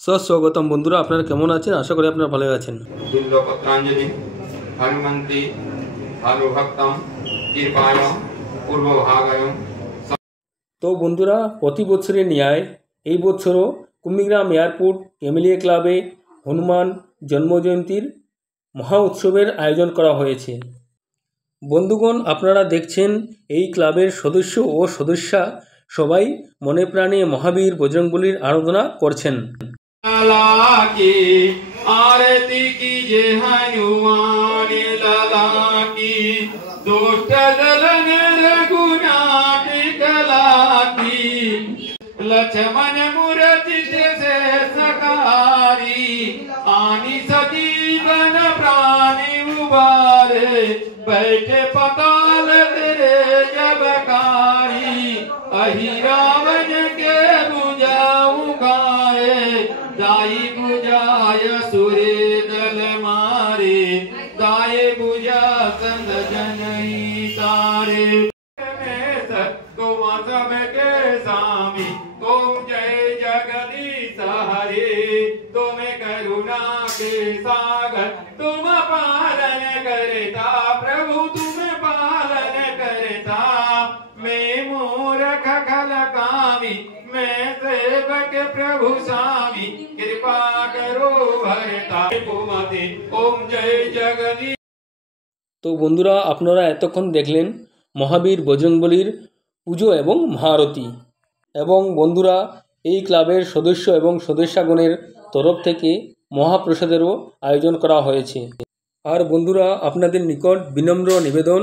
স্বাগতম বন্ধুরা, আপনারা কেমন আছেন? আশা করি আপনারা ভালো আছেন। দুর্লপত্রাঞ্জলি হনুমন্তি হনুভক্তম কৃপায়ম পূর্বভাগয়ম। তো বন্ধুরা, প্রতি বছরের ন্যায় এই বছরও কুম্ভীগ্রাম এয়ারপোর্ট এমএলএ ক্লাবে হনুমান জন্মজয়ন্তীর মহা উৎসবের আয়োজন করা হয়েছে। বন্ধুগণ, আপনারা দেখছেন এই ক্লাবের সদস্য ও সদস্যা সবাই মনে প্রাণে মহাবীর বজরংবলীর আরাধনা করছেন। की आरती कीजे हनुमान लला की, दुष्ट दल निर्गुणाट कला की, लक्ष्मण मूर्तित से सकारी, आनी सजीवन प्राणी उबारे, बैठे पताल तेरे जबकारी, अहि रावण के बुझाऊ गाए, दाई बुझाय सुरे दल मारे, दाए बुझा संग जनई तारे। तुम सब के स्वामी तुम जय जगदीश हरे, तुम करुणा के सागर तुम पालन करता, प्रभु तुम पालन करता। मैं मूर्ख खल कामी, मैं सेवक प्रभु स्वामी, कृपा करो भरता कुमति, ओम जय जगदीश। তো বন্ধুরা, আপনারা এতক্ষণ দেখলেন মহাবীর বজরংবলীর পুজো এবং মহারতি। এবং বন্ধুরা, এই ক্লাবের সদস্য এবং সদস্যগণের তরফ থেকে মহাপ্রসাদেরও আয়োজন করা হয়েছে। আর বন্ধুরা, আপনাদের নিকট বিনম্র নিবেদন,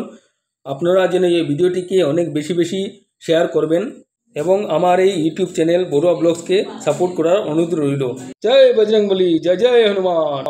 আপনারা যেন এই ভিডিওটিকে অনেক বেশি বেশি শেয়ার করবেন এবং আমার এই ইউটিউব চ্যানেল বড়ুয়া ব্লগসকে সাপোর্ট করার অনুরোধ রইল। জয় বজরংবলী, জয় জয় হনুমান।